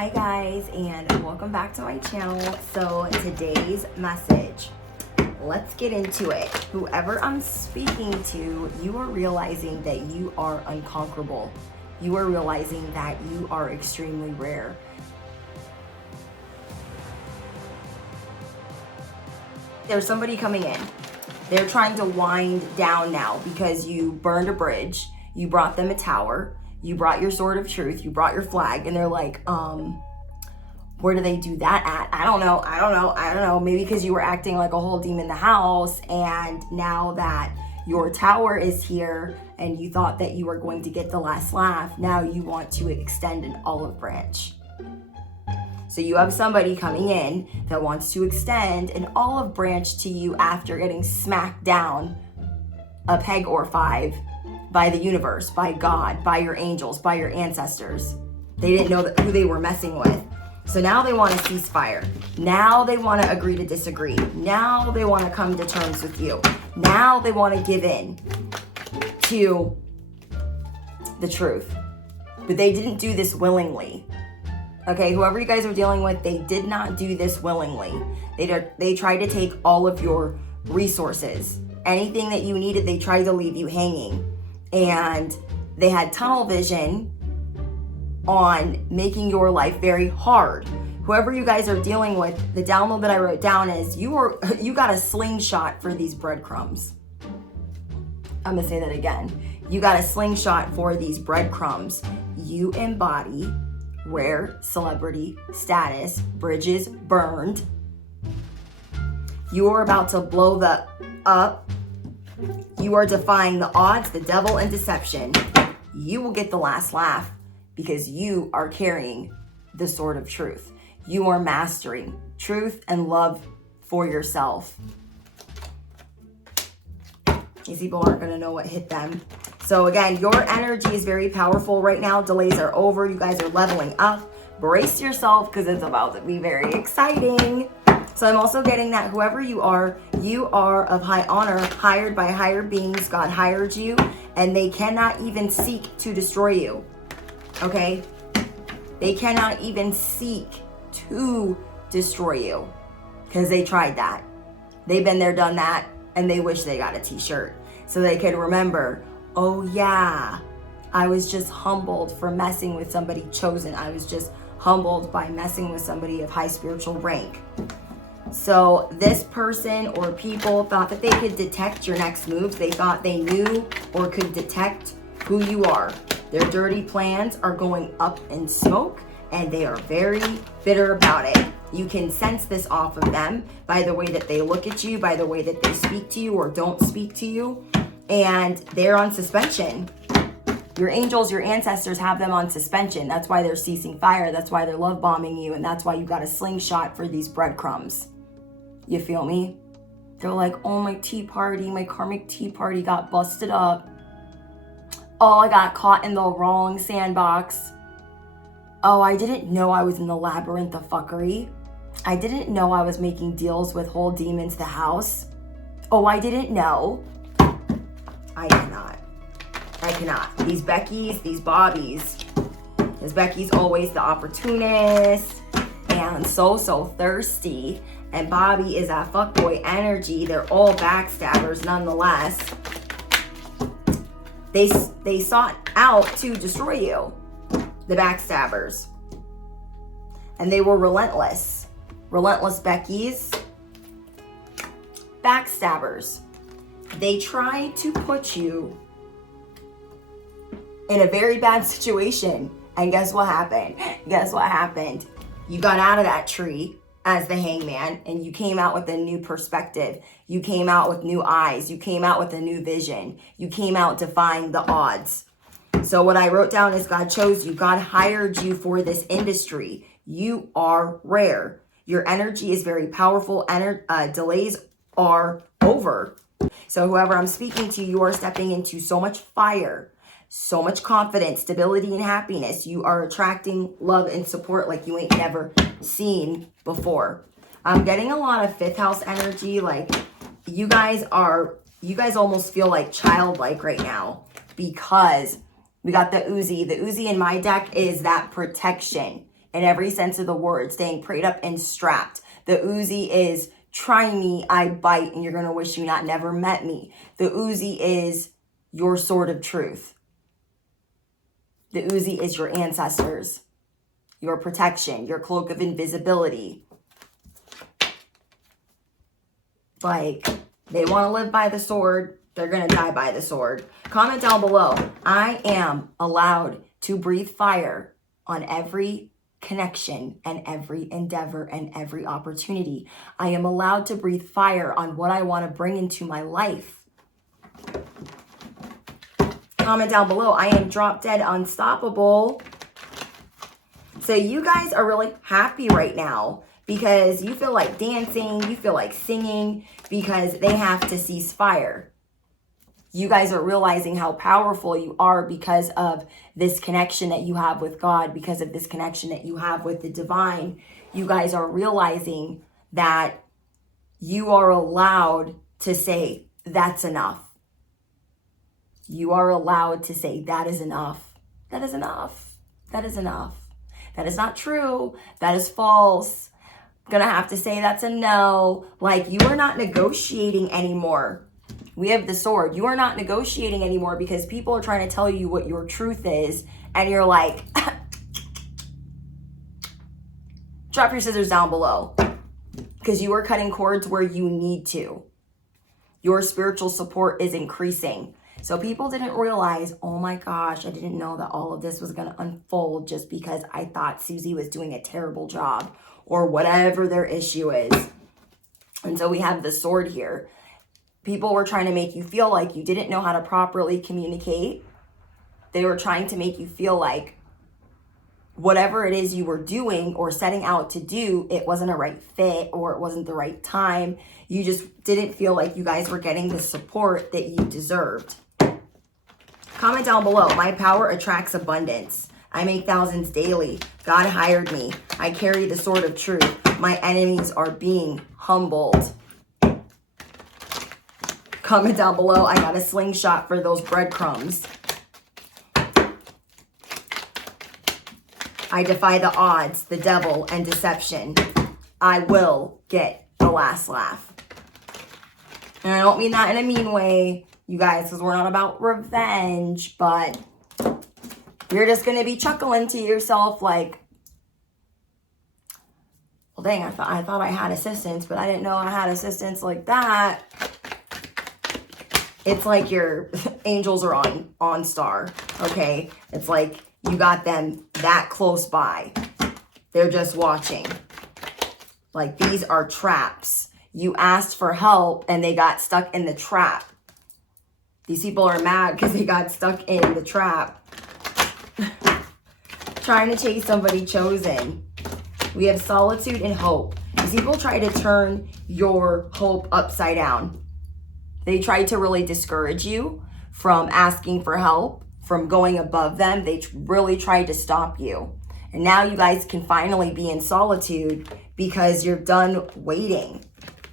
Hi guys, and welcome back to my channel. So today's message, let's get into it. Whoever I'm speaking to, you are realizing that you are unconquerable. You are realizing that you are extremely rare. There's somebody coming in. They're trying to wind down now because you burned a bridge, you brought them a tower, you brought your sword of truth, you brought your flag, and they're like, where do they do that at? I don't know. Maybe because you were acting like a whole demon in the house, and now that your tower is here and you thought that you were going to get the last laugh, now you want to extend an olive branch. So you have somebody coming in that wants to extend an olive branch to you after getting smacked down a peg or five by the universe, by God, by your angels, by your ancestors. They didn't know who they were messing with. So now they want to cease fire. Now they want to agree to disagree. Now they want to come to terms with you. Now they want to give in to the truth. But they didn't do this willingly. Okay, whoever you guys are dealing with, they did not do this willingly. They tried to take all of your resources. Anything that you needed, they tried to leave you hanging. And they had tunnel vision on making your life very hard. Whoever you guys are dealing with, the download that I wrote down is you got a slingshot for these breadcrumbs. I'm gonna say that again. You got a slingshot for these breadcrumbs. You embody rare celebrity status, bridges burned. You are about to blow the up. You are defying the odds, the devil, and deception. You will get the last laugh because you are carrying the sword of truth. You are mastering truth and love for yourself. These people aren't going to know what hit them. So again, your energy is very powerful right now. Delays are over. You guys are leveling up. Brace yourself because it's about to be very exciting. So I'm also getting that whoever you are of high honor, hired by higher beings. God hired you, and they cannot even seek to destroy you. Okay? They cannot even seek to destroy you because they tried that. They've been there, done that, and they wish they got a t-shirt so they could remember, oh yeah, I was just humbled for messing with somebody chosen. I was just humbled by messing with somebody of high spiritual rank. So this person or people thought that they could detect your next moves. They thought they knew or could detect who you are. Their dirty plans are going up in smoke, and they are very bitter about it. You can sense this off of them by the way that they look at you, by the way that they speak to you or don't speak to you, and they're on suspension. Your angels, your ancestors have them on suspension. That's why they're ceasing fire. That's why they're love bombing you, and that's why you got a slingshot for these breadcrumbs. You feel me? They're like, oh, my tea party, my karmic tea party got busted up. Oh, I got caught in the wrong sandbox. Oh, I didn't know I was in the labyrinth of fuckery. I didn't know I was making deals with whole demons the house. Oh, I didn't know. I cannot. These Beckys, these Bobbies. Because Becky's always the opportunist and so thirsty. And Bobby is that fuckboy energy. They're all backstabbers nonetheless. They sought out to destroy you, the backstabbers. And they were relentless. Relentless Beckys. Backstabbers. They tried to put you in a very bad situation. And guess what happened? You got out of that tree as the hangman, and you came out with a new perspective. You came out with new eyes. You came out with a new vision. You came out defying the odds. So what I wrote down is God chose you. God hired you for this industry. You are rare. Your energy is very powerful. Delays are over. So whoever I'm speaking to, you are stepping into so much fire, so much confidence, stability, and happiness. You are attracting love and support like you ain't never seen before. I'm getting a lot of fifth house energy. Like you guys almost feel like childlike right now because we got the Uzi. The Uzi in my deck is that protection. in every sense of the word, staying prayed up and strapped. The Uzi is try me, I bite, and you're going to wish you not never met me. The Uzi is your sword of truth. The Uzi is your ancestors, your protection, your cloak of invisibility. Like, they want to live by the sword, they're going to die by the sword. Comment down below. I am allowed to breathe fire on every connection and every endeavor and every opportunity. I am allowed to breathe fire on what I want to bring into my life. Comment down below. I am drop dead unstoppable. So you guys are really happy right now because you feel like dancing, you feel like singing because they have to cease fire. You guys are realizing how powerful you are because of this connection that you have with God, because of this connection that you have with the divine. You guys are realizing that you are allowed to say, that's enough. You are allowed to say, that is enough. That is enough. That is enough. That is not true. That is false. I'm gonna have to say that's a no. Like, you are not negotiating anymore. We have the sword. You are not negotiating anymore because people are trying to tell you what your truth is. And you're like, drop your scissors down below. Because you are cutting cords where you need to. Your spiritual support is increasing. So people didn't realize, oh my gosh, I didn't know that all of this was going to unfold just because I thought Susie was doing a terrible job or whatever their issue is. And so we have the sword here. People were trying to make you feel like you didn't know how to properly communicate. They were trying to make you feel like whatever it is you were doing or setting out to do, it wasn't a right fit or it wasn't the right time. You just didn't feel like you guys were getting the support that you deserved. Comment down below. My power attracts abundance. I make thousands daily. God hired me. I carry the sword of truth. My enemies are being humbled. Comment down below. I got a slingshot for those breadcrumbs. I defy the odds, the devil, and deception. I will get the last laugh. And I don't mean that in a mean way, you guys, because we're not about revenge, but you're just going to be chuckling to yourself like, well, dang, I thought I had assistance, but I didn't know I had assistance like that. It's like your angels are on star, okay? It's like you got them that close by. They're just watching. Like, these are traps. You asked for help and they got stuck in the trap. These people are mad because they got stuck in the trap. Trying to chase somebody chosen. We have solitude and hope. These people try to turn your hope upside down. They try to really discourage you from asking for help, from going above them. They really tried to stop you. And now you guys can finally be in solitude because you're done waiting.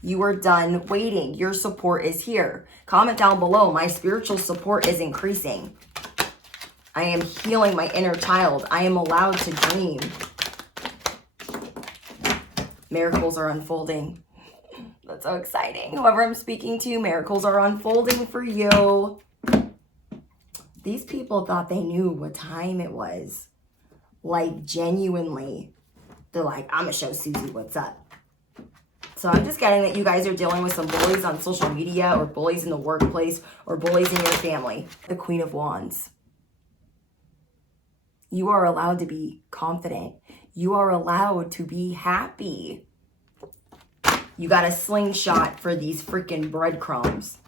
You are done waiting. Your support is here. Comment down below. My spiritual support is increasing. I am healing my inner child. I am allowed to dream. Miracles are unfolding. That's so exciting. Whoever I'm speaking to, miracles are unfolding for you. These people thought they knew what time it was. Like, genuinely. They're like, I'm going to show Susie what's up. So I'm just getting that you guys are dealing with some bullies on social media or bullies in the workplace or bullies in your family. The Queen of Wands. You are allowed to be confident. You are allowed to be happy. You got a slingshot for these freaking breadcrumbs.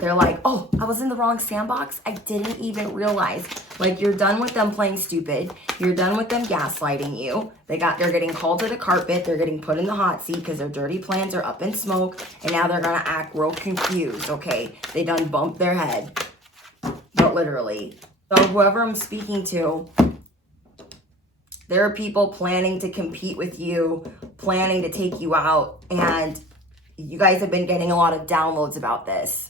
They're like, oh, I was in the wrong sandbox. I didn't even realize. Like, you're done with them playing stupid. You're done with them gaslighting you. They're getting called to the carpet. They're getting put in the hot seat because their dirty plans are up in smoke. And now they're going to act real confused, okay? They done bumped their head. But literally. So whoever I'm speaking to, there are people planning to compete with you, planning to take you out. And you guys have been getting a lot of downloads about this.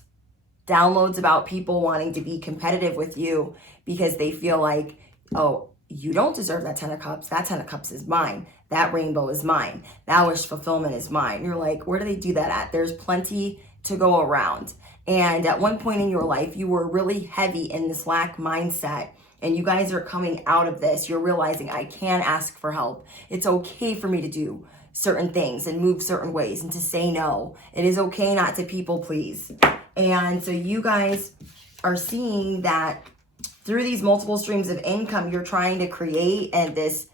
Downloads about people wanting to be competitive with you because they feel like, oh, you don't deserve that 10 of cups. That 10 of cups is mine. That rainbow is mine. That wish fulfillment is mine. You're like, where do they do that at? There's plenty to go around. And at one point in your life, you were really heavy in this lack mindset. And you guys are coming out of this. You're realizing I can ask for help. It's okay for me to do certain things and move certain ways and to say no. It is okay not to people please. And so you guys are seeing that through these multiple streams of income you're trying to create, and this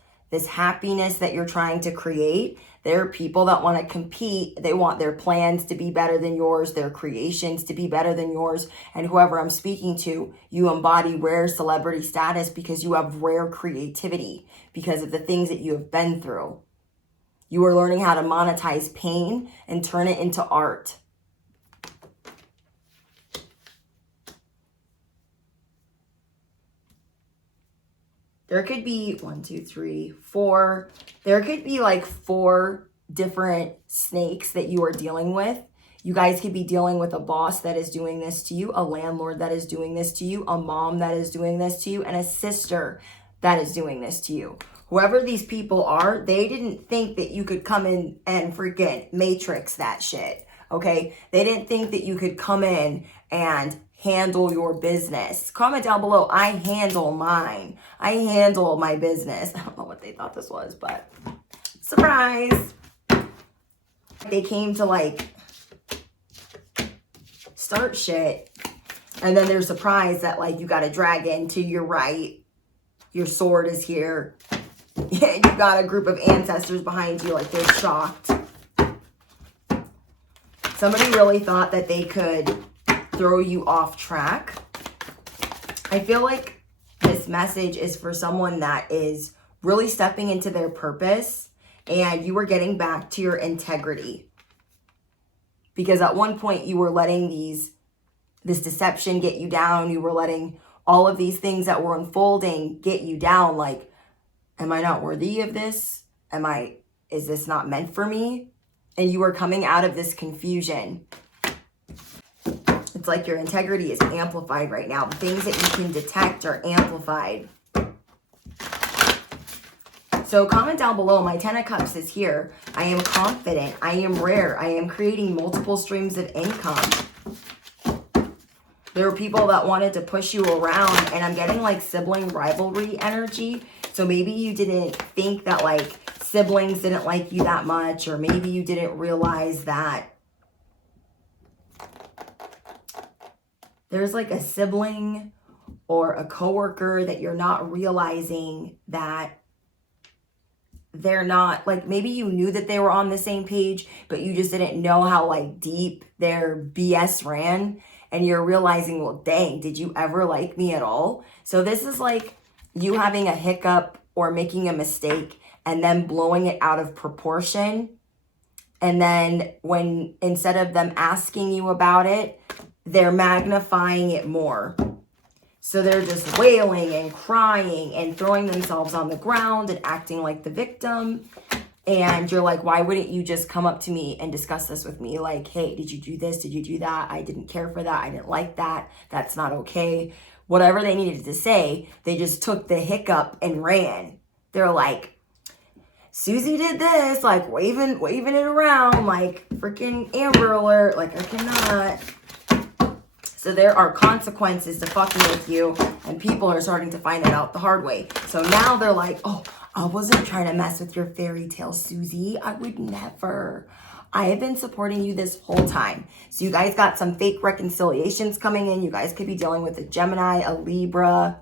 happiness that you're trying to create, there are people that want to compete. They want their plans to be better than yours, their creations to be better than yours. And whoever I'm speaking to, you embody rare celebrity status because you have rare creativity because of the things that you have been through. You are learning how to monetize pain and turn it into art. There could be 1, 2, 3, 4. There could be like 4 different snakes that you are dealing with. You guys could be dealing with a boss that is doing this to you, a landlord that is doing this to you, a mom that is doing this to you, and a sister that is doing this to you. Whoever these people are, they didn't think that you could come in and freaking matrix that shit, okay? They didn't think that you could come in and handle your business. Comment down below, I handle mine. I handle my business. I don't know what they thought this was, but surprise. They came to like start shit, and then they're surprised that like you got a dragon to your right. Your sword is here. You got a group of ancestors behind you, like they're shocked. Somebody really thought that they could throw you off track. I feel like this message is for someone that is really stepping into their purpose, and you were getting back to your integrity. Because at one point you were letting this deception get you down. You were letting all of these things that were unfolding get you down. Like, am I not worthy of this? Is this not meant for me? And you are coming out of this confusion. It's like your integrity is amplified right now. The things that you can detect are amplified. So comment down below. My 10 of Cups is here. I am confident. I am rare. I am creating multiple streams of income. There were people that wanted to push you around, and I'm getting like sibling rivalry energy. So maybe you didn't think that like siblings didn't like you that much, or maybe you didn't realize that there's like a sibling or a coworker that you're not realizing that they're not, like maybe you knew that they were on the same page, but you just didn't know how like deep their BS ran. And you're realizing, well, dang, did you ever like me at all? So this is like you having a hiccup or making a mistake and then blowing it out of proportion. And then when, instead of them asking you about it, they're magnifying it more. So they're just wailing and crying and throwing themselves on the ground and acting like the victim. And you're like, why wouldn't you just come up to me and discuss this with me? Like, hey, did you do this? Did you do that? I didn't care for that. I didn't like that. That's not okay. Whatever they needed to say, they just took the hiccup and ran. They're like, Susie did this, like waving it around like freaking Amber Alert. Like, I cannot. So there are consequences to fucking with you, and people are starting to find that out the hard way. So now they're like, oh, I wasn't trying to mess with your fairy tale, Susie. I would never. I have been supporting you this whole time. So you guys got some fake reconciliations coming in. You guys could be dealing with a Gemini, a Libra.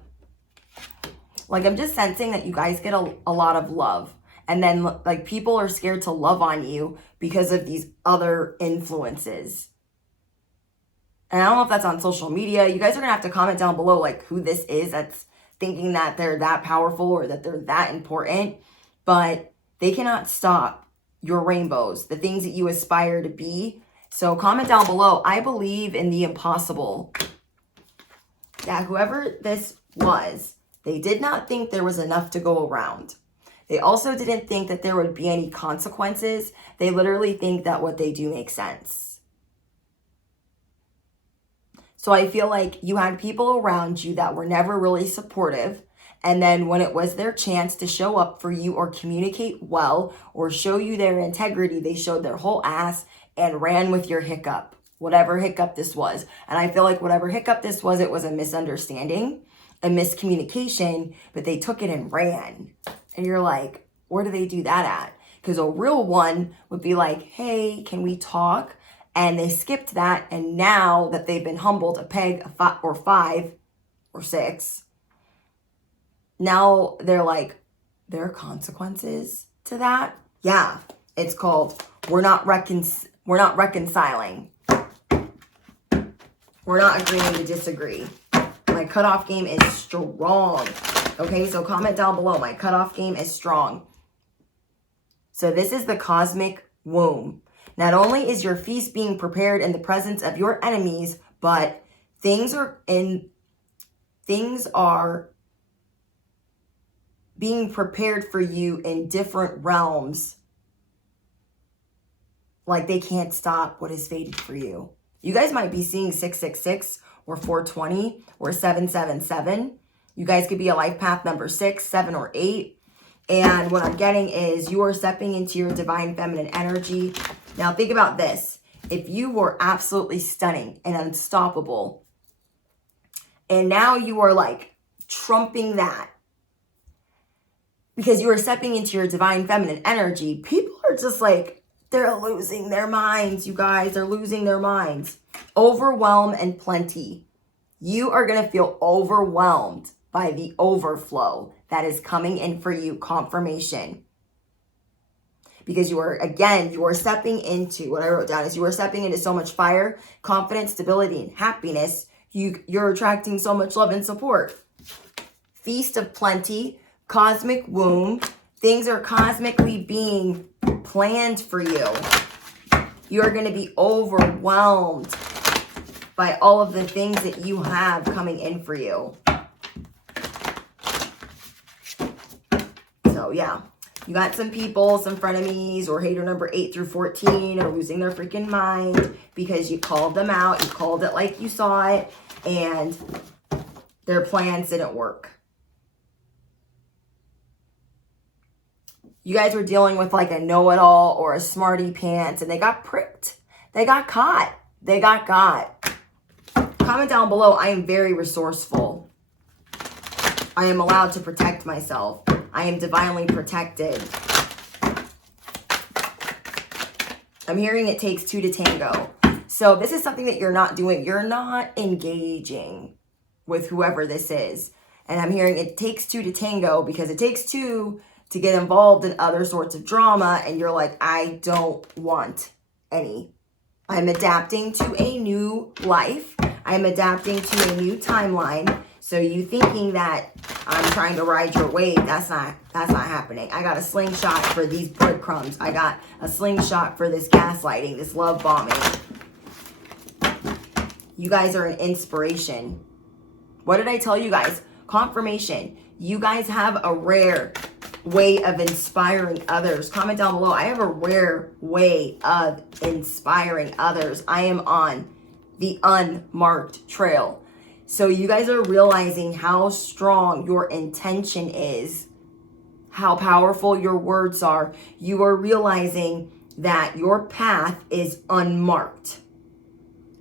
Like, I'm just sensing that you guys get a lot of love. And then like people are scared to love on you because of these other influences. And I don't know if that's on social media. You guys are gonna have to comment down below like who this is that's thinking that they're that powerful or that they're that important. But they cannot stop your rainbows, the things that you aspire to be. So comment down below. I believe in the impossible. That whoever this was, they did not think there was enough to go around. They also didn't think that there would be any consequences. They literally think that what they do makes sense. So I feel like you had people around you that were never really supportive, And then when it was their chance to show up for you or communicate well or show you their integrity, they showed their whole ass and ran with your hiccup, whatever hiccup this was. And I feel like whatever hiccup this was, it was a misunderstanding, a miscommunication, but they took it and ran. And you're like, where do they do that at? Because a real one would be like, hey, can we talk? And they skipped that. And now that they've been humbled a peg, or 5 or 6, now they're like, there are consequences to that. Yeah, it's called we're not reconciling. We're not agreeing to disagree. My cutoff game is strong. Okay, so comment down below. My cutoff game is strong. So this is the cosmic womb. Not only is your feast being prepared in the presence of your enemies, but things are being prepared for you in different realms. Like they can't stop what is fated for you. You guys might be seeing 666 or 420 or 777. You guys could be a life path number 6, 7, or 8. And what I'm getting is you are stepping into your divine feminine energy. Now think about this. If you were absolutely stunning and unstoppable, and now you are like trumping that, because you are stepping into your divine feminine energy, people are just like, they're losing their minds, you guys. They're losing their minds. Overwhelm and plenty. You are going to feel overwhelmed by the overflow that is coming in for you. Confirmation. Because you are stepping into, what I wrote down is you are stepping into so much fire, confidence, stability, and happiness. You're attracting so much love and support. Feast of plenty. Cosmic womb. Things are cosmically being planned for you. You're going to be overwhelmed by all of the things that you have coming in for you. So yeah, you got some people, some frenemies or hater number 8 through 14 are losing their freaking mind because you called them out. You called it like you saw it, and their plans didn't work. You guys were dealing with like a know-it-all or a smarty pants, and they got pricked. They got caught. They got got. Comment down below. I am very resourceful. I am allowed to protect myself. I am divinely protected. I'm hearing it takes 2 to tango. So this is something that you're not doing. You're not engaging with whoever this is. And I'm hearing it takes 2 to tango, because it takes 2 to get involved in other sorts of drama, and you're like, I don't want any. I'm adapting to a new life. I'm adapting to a new timeline. So you thinking that I'm trying to ride your wave, that's not happening. I got a slingshot for these breadcrumbs. I got a slingshot for this gaslighting, this love bombing. You guys are an inspiration. What did I tell you guys? Confirmation. You guys have a rare way of inspiring others. Comment down below. I have a rare way of inspiring others. I am on the unmarked trail. So you guys are realizing how strong your intention is, how powerful your words are. You are realizing that your path is unmarked.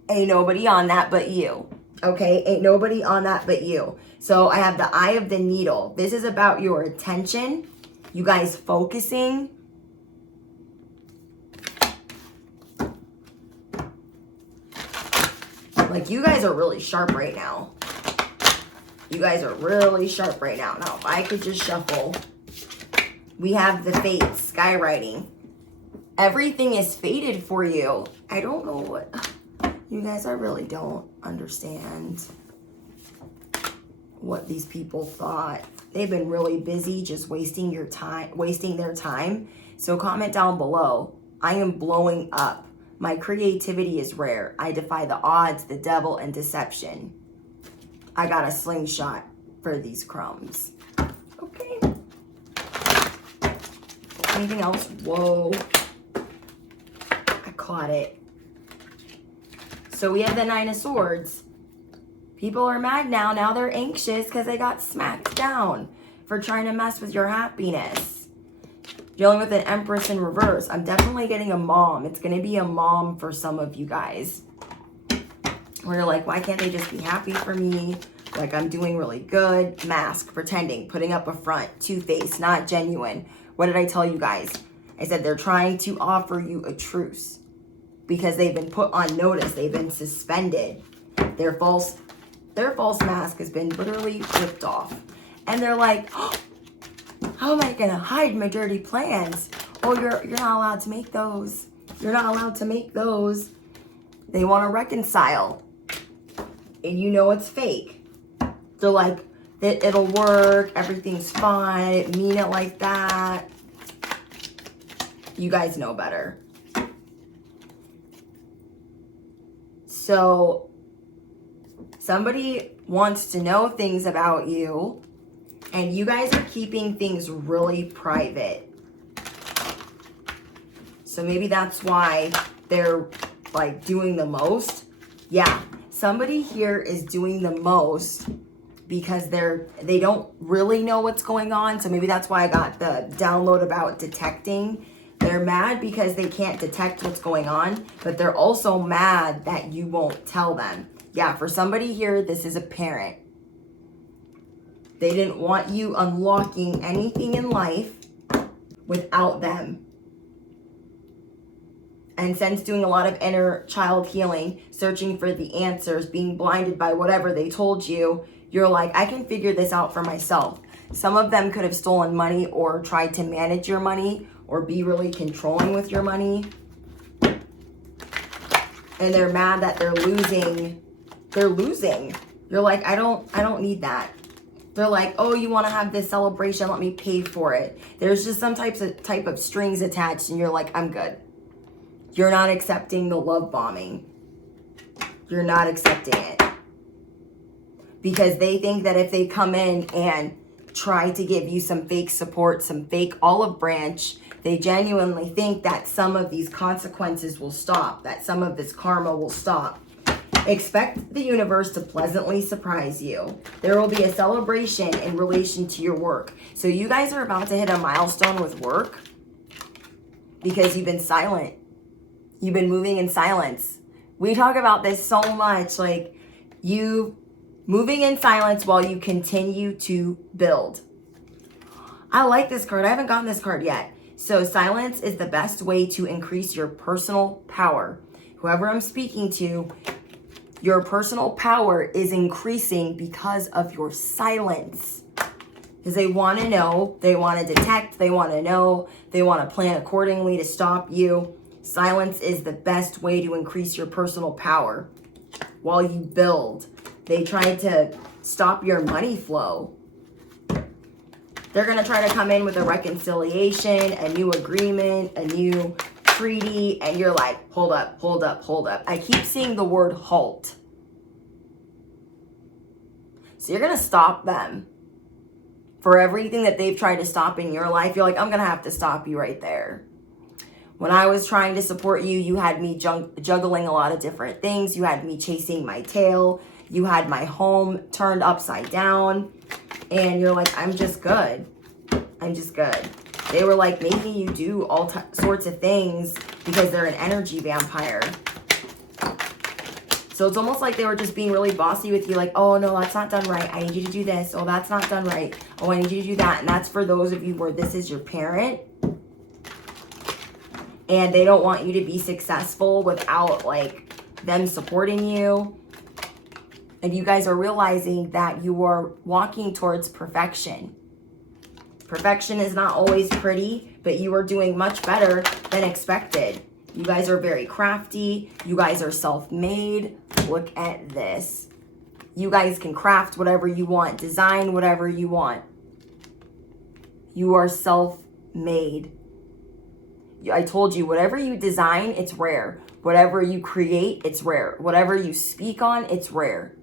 Ain't nobody on that but you. Okay? Ain't nobody on that but you. So I have the eye of the needle. This is about your attention. You guys focusing. Like, you guys are really sharp right now. You guys are really sharp right now. Now, if I could just shuffle. We have the fates, skywriting. Everything is fated for you. I don't know what... You guys, I really don't understand what these people thought. They've been really busy just wasting their time. So comment down below. I am blowing up. My creativity is rare. I defy the odds, the devil, and deception. I got a slingshot for these crumbs. Okay. Anything else? Whoa. I caught it. So we have the 9 of Swords. People are mad now. Now they're anxious because they got smacked down. for trying to mess with your happiness. Dealing with an Empress in reverse. I'm definitely getting a mom. It's going to be a mom for some of you guys. Where you're like, why can't they just be happy for me? Like, I'm doing really good. Mask, pretending, putting up a front, two-faced, not genuine. What did I tell you guys? I said they're trying to offer you a truce because they've been put on notice. They've been suspended. Their false mask has been literally ripped off. And they're like, oh, how am I going to hide my dirty plans? Oh, you're not allowed to make those. You're not allowed to make those. They want to reconcile. And you know it's fake. They're like, it'll work. Everything's fine. I didn't mean it like that. You guys know better. So somebody wants to know things about you, and you guys are keeping things really private. So maybe that's why they're like doing the most. Yeah, somebody here is doing the most because they don't really know what's going on. So maybe that's why I got the download about detecting. They're mad because they can't detect what's going on, but they're also mad that you won't tell them. Yeah, for somebody here, this is a parent. They didn't want you unlocking anything in life without them. And since doing a lot of inner child healing, searching for the answers, being blinded by whatever they told you, you're like, I can figure this out for myself. Some of them could have stolen money or tried to manage your money or be really controlling with your money. And they're mad that they're losing. They're losing. You're like, I don't need that. They're like, oh, you want to have this celebration? Let me pay for it. There's just some type of strings attached, and you're like, I'm good. You're not accepting the love bombing. You're not accepting it. Because they think that if they come in and try to give you some fake support, some fake olive branch, they genuinely think that some of these consequences will stop, that some of this karma will stop. Expect the universe to pleasantly surprise you. There will be a celebration in relation to your work. So you guys are about to hit a milestone with work because you've been silent. You've been moving in silence. We talk about this so much, like you moving in silence while you continue to build. I like this card. I haven't gotten this card yet. So silence is the best way to increase your personal power. Whoever I'm speaking to, your personal power is increasing because of your silence. Because they want to know, they want to detect, they want to know, they want to plan accordingly to stop you. Silence is the best way to increase your personal power while you build. They tried to stop your money flow. They're going to try to come in with a reconciliation, a new agreement, a new treaty, and you're like, hold up, hold up, hold up. I keep seeing the word halt. So you're going to stop them for everything that they've tried to stop in your life. You're like, I'm going to have to stop you right there. When I was trying to support you, you had me juggling a lot of different things. You had me chasing my tail. You had my home turned upside down. And you're like, I'm just good. I'm just good. They were like making you do all sorts of things because they're an energy vampire. So it's almost like they were just being really bossy with you. Like, oh, no, that's not done right. I need you to do this. Oh, that's not done right. Oh, I need you to do that. And that's for those of you where this is your parent. And they don't want you to be successful without, like, them supporting you. And you guys are realizing that you are walking towards perfection. Perfection is not always pretty, but you are doing much better than expected. You guys are very crafty. You guys are self-made. Look at this. You guys can craft whatever you want, design whatever you want. You are self-made. I told you, whatever you design, it's rare. Whatever you create, it's rare. Whatever you speak on, it's rare.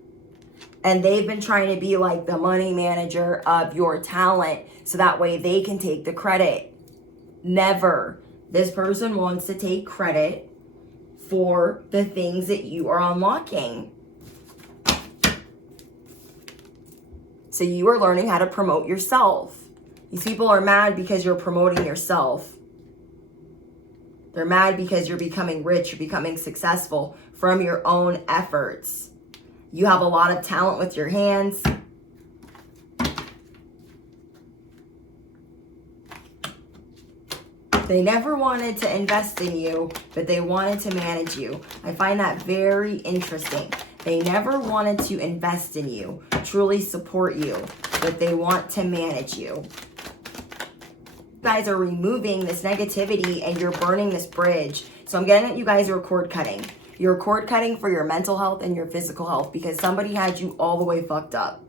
And they've been trying to be like the money manager of your talent so that way they can take the credit. Never. This person wants to take credit for the things that you are unlocking. So you are learning how to promote yourself. These people are mad because you're promoting yourself. They're mad because you're becoming rich, you're becoming successful from your own efforts. You have a lot of talent with your hands. They never wanted to invest in you, but they wanted to manage you. I find that very interesting. They never wanted to invest in you, truly support you, but they want to manage you. You guys are removing this negativity and you're burning this bridge. So I'm getting that you guys are cord cutting. You're cord cutting for your mental health and your physical health because somebody had you all the way fucked up.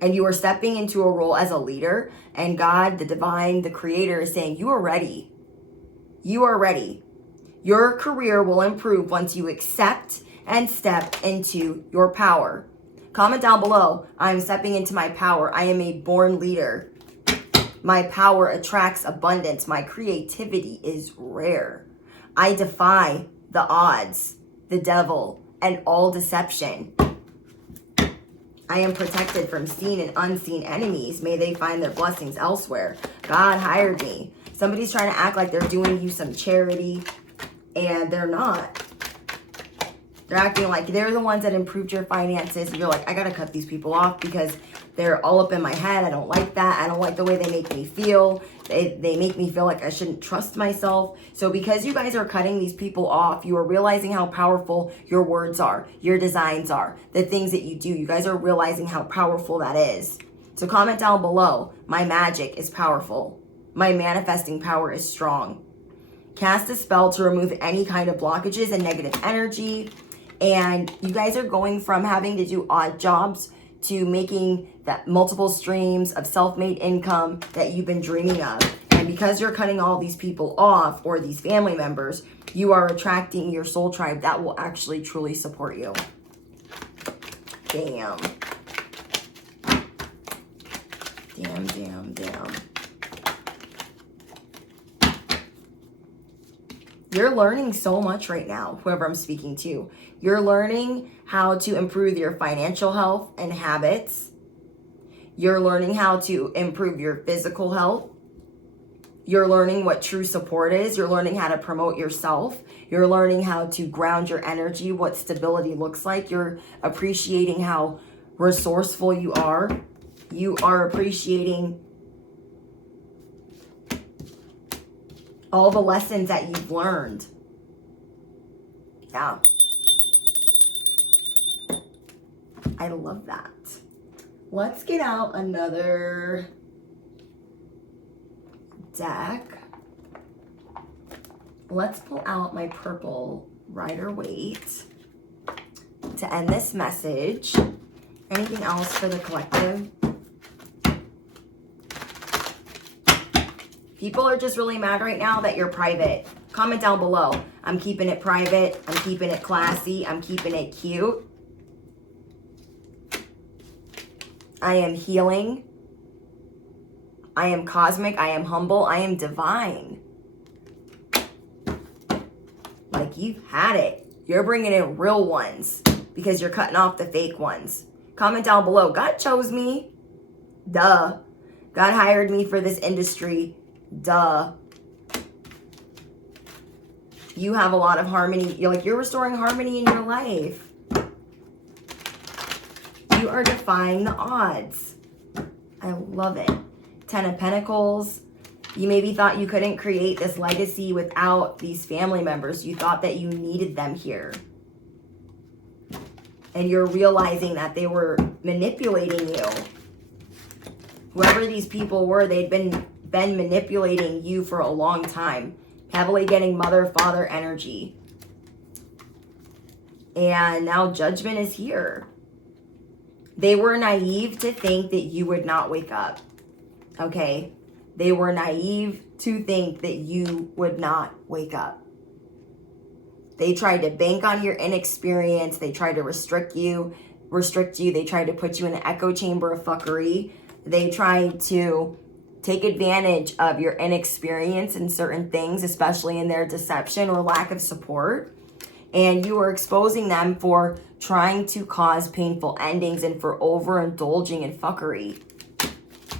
And you are stepping into a role as a leader, and God, the divine, the creator is saying, you are ready. You are ready. Your career will improve once you accept and step into your power. Comment down below, I'm stepping into my power. I am a born leader. My power attracts abundance. My creativity is rare. I defy the odds, the devil, and all deception. I am protected from seen and unseen enemies. May they find their blessings elsewhere. God hired me. Somebody's trying to act like they're doing you some charity, and they're not. They're acting like they're the ones that improved your finances. You're like, I gotta cut these people off because they're all up in my head. I don't like that. I don't like the way they make me feel. They make me feel like I shouldn't trust myself. So because you guys are cutting these people off, you are realizing how powerful your words are, your designs are, the things that you do. You guys are realizing how powerful that is. So comment down below, my magic is powerful. My manifesting power is strong. Cast a spell to remove any kind of blockages and negative energy. And you guys are going from having to do odd jobs to making that multiple streams of self-made income that you've been dreaming of. And because you're cutting all these people off, or these family members, you are attracting your soul tribe that will actually truly support you. Damn. Damn, damn, damn. You're learning so much right now, whoever I'm speaking to. You're learning how to improve your financial health and habits. You're learning how to improve your physical health. You're learning what true support is. You're learning how to promote yourself. You're learning how to ground your energy, what stability looks like. You're appreciating how resourceful you are. You are appreciating all the lessons that you've learned. Yeah. I love that. Let's get out another deck. Let's pull out my purple Rider-Waite to end this message. Anything else for the collective? People are just really mad right now that you're private. Comment down below. I'm keeping it private. I'm keeping it classy. I'm keeping it cute. I am healing. I am cosmic. I am humble. I am divine. Like, you've had it. You're bringing in real ones because you're cutting off the fake ones. Comment down below. God chose me. Duh. God hired me for this industry. Duh. You have a lot of harmony. You're restoring harmony in your life. You are defying the odds. I love it. 10 of Pentacles. You maybe thought you couldn't create this legacy without these family members. You thought that you needed them here. And you're realizing that they were manipulating you. Whoever these people were, they'd been manipulating you for a long time. Heavily getting mother-father energy. And now judgment is here. They were naive to think that you would not wake up. Okay? They were naive to think that you would not wake up. They tried to bank on your inexperience. They tried to restrict you. They tried to put you in an echo chamber of fuckery. They tried to take advantage of your inexperience in certain things, especially in their deception or lack of support. And you are exposing them for trying to cause painful endings and for overindulging in fuckery.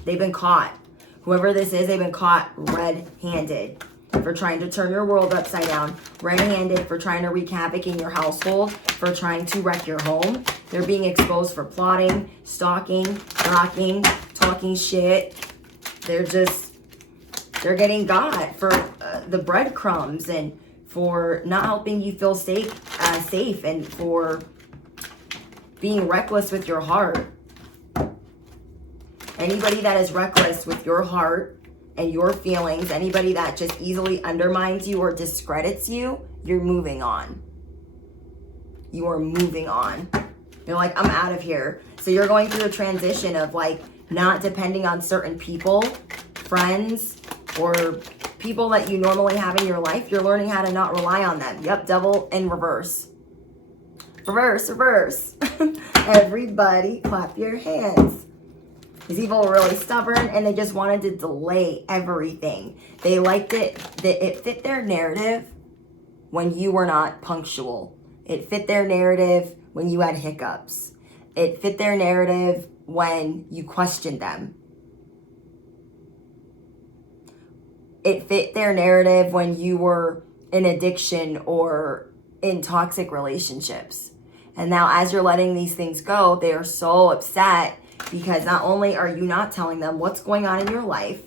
They've been caught. Whoever this is, they've been caught red-handed for trying to turn your world upside down, red-handed for trying to wreak havoc in your household, for trying to wreck your home. They're being exposed for plotting, stalking, blocking, talking shit. They're getting got for the breadcrumbs and for not helping you feel safe and for being reckless with your heart. Anybody that is reckless with your heart and your feelings, anybody that just easily undermines you or discredits you, you're moving on. You are moving on. You're like, I'm out of here. So you're going through a transition of like not depending on certain people, friends, or people that you normally have in your life. You're learning how to not rely on them. Yep, devil in reverse. Reverse, reverse. Everybody clap your hands. These people were really stubborn and they just wanted to delay everything. They liked it. It fit their narrative when you were not punctual. It fit their narrative when you had hiccups. It fit their narrative when you questioned them. It fit their narrative when you were in addiction or in toxic relationships. And now as you're letting these things go, they are so upset because not only are you not telling them what's going on in your life,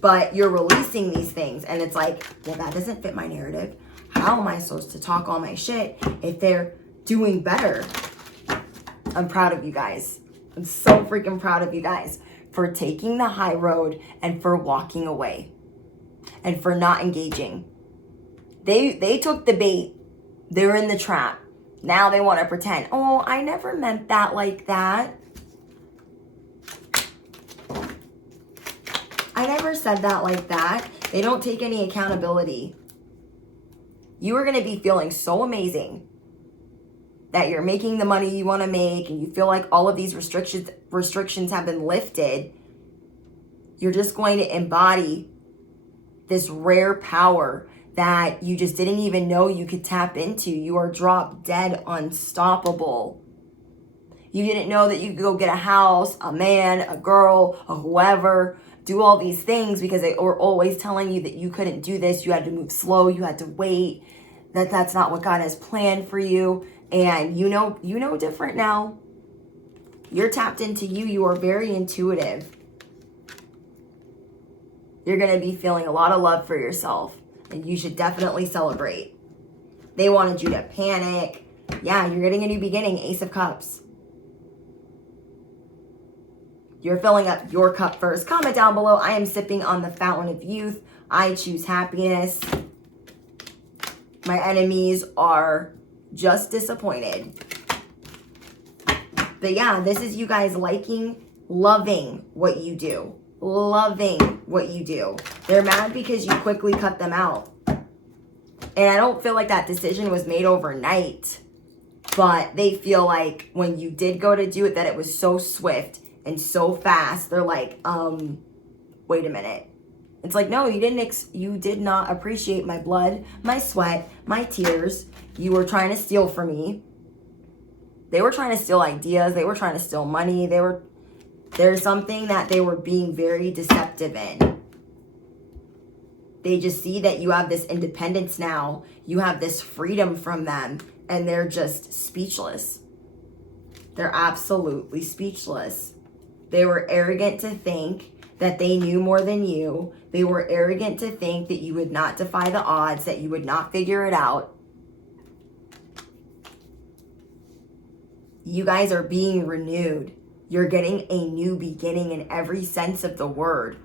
but you're releasing these things. And it's like, well, that doesn't fit my narrative. How am I supposed to talk all my shit if they're doing better? I'm proud of you guys. I'm so freaking proud of you guys for taking the high road and for walking away and for not engaging. They took the bait. They were in the trap. Now they want to pretend, oh, I never meant that like that. I never said that like that. They don't take any accountability. You are going to be feeling so amazing that you're making the money you want to make and you feel like all of these restrictions have been lifted. You're just going to embody this rare power that you just didn't even know you could tap into. You are drop dead unstoppable. You didn't know that you could go get a house, a man, a girl, a whoever, do all these things because they were always telling you that you couldn't do this. You had to move slow. You had to wait. That's not what God has planned for you. And you know different now. You're tapped into you. You are very intuitive. You're going to be feeling a lot of love for yourself. And you should definitely celebrate. They wanted you to panic. Yeah, you're getting a new beginning. Ace of Cups. You're filling up your cup first. Comment down below. I am sipping on the fountain of youth. I choose happiness. My enemies are just disappointed. But yeah, this is you guys liking, loving what you do. Loving what you do. They're mad because you quickly cut them out. And I don't feel like that decision was made overnight. But they feel like when you did go to do it, that it was so swift and so fast. They're like, wait a minute. It's like, no, you did not appreciate my blood, my sweat, my tears. You were trying to steal from me. They were trying to steal ideas. They were trying to steal money. There's something that they were being very deceptive in. They just see that you have this independence now. You have this freedom from them. And they're just speechless. They're absolutely speechless. They were arrogant to think that they knew more than you. They were arrogant to think that you would not defy the odds, that you would not figure it out. You guys are being renewed. You're getting a new beginning in every sense of the word.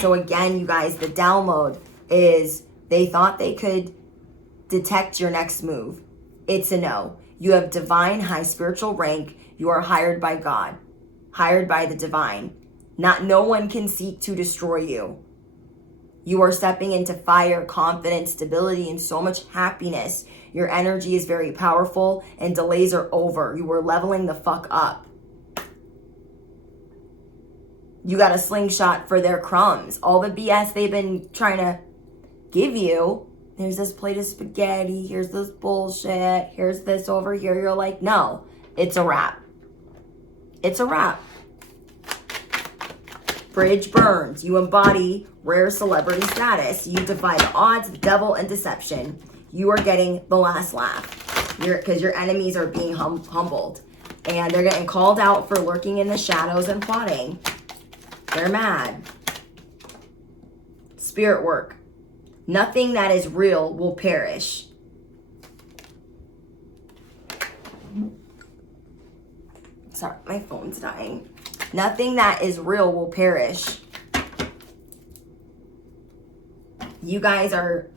So again, you guys, the download is they thought they could detect your next move. It's a no. You have divine high spiritual rank. You are hired by God, hired by the divine. No one can seek to destroy you. You are stepping into fire, confidence, stability, and so much happiness. Your energy is very powerful and delays are over. You are leveling the fuck up. You got a slingshot for their crumbs. All the BS they've been trying to give you, Here's this plate of spaghetti. Here's this bullshit. Here's this over here. You're like, no, it's a wrap. It's a wrap. Bridge burns. You embody rare celebrity status. You defy the odds, the devil, and deception. You are getting the last laugh. Because your enemies are being humbled. And they're getting called out for lurking in the shadows and plotting. They're mad. Spirit work. Nothing that is real will perish. Sorry, my phone's dying. Nothing that is real will perish. You guys are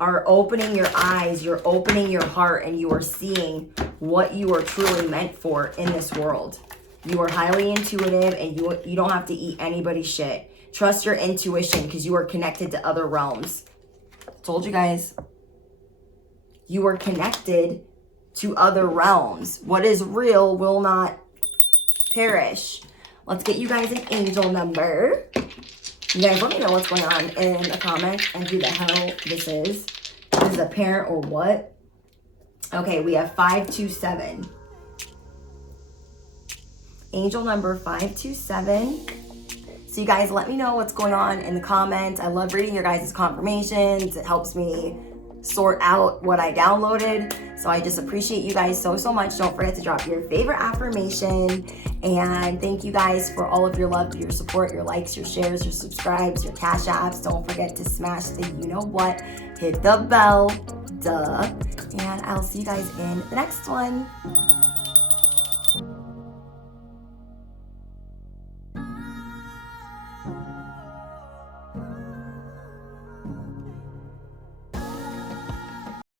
opening your eyes, you're opening your heart, and you are seeing what you are truly meant for in this world. You are highly intuitive, and you don't have to eat anybody's shit. Trust your intuition because you are connected to other realms. Told you guys. You are connected to other realms. What is real will not perish. Let's get you guys an angel number. You guys let me know what's going on in the comments and who the hell this is. This is a parent or what? Okay, we have 527. Angel number 527. So you guys let me know what's going on in the comments. I love reading your guys' confirmations. It helps me sort out what I downloaded. So I just appreciate you guys so much. Don't forget to drop your favorite affirmation. And thank you guys for all of your love, your support, your likes, your shares, your subscribes, your cash apps. Don't forget to smash the you know what. Hit the bell. Duh. And I'll see you guys in the next one.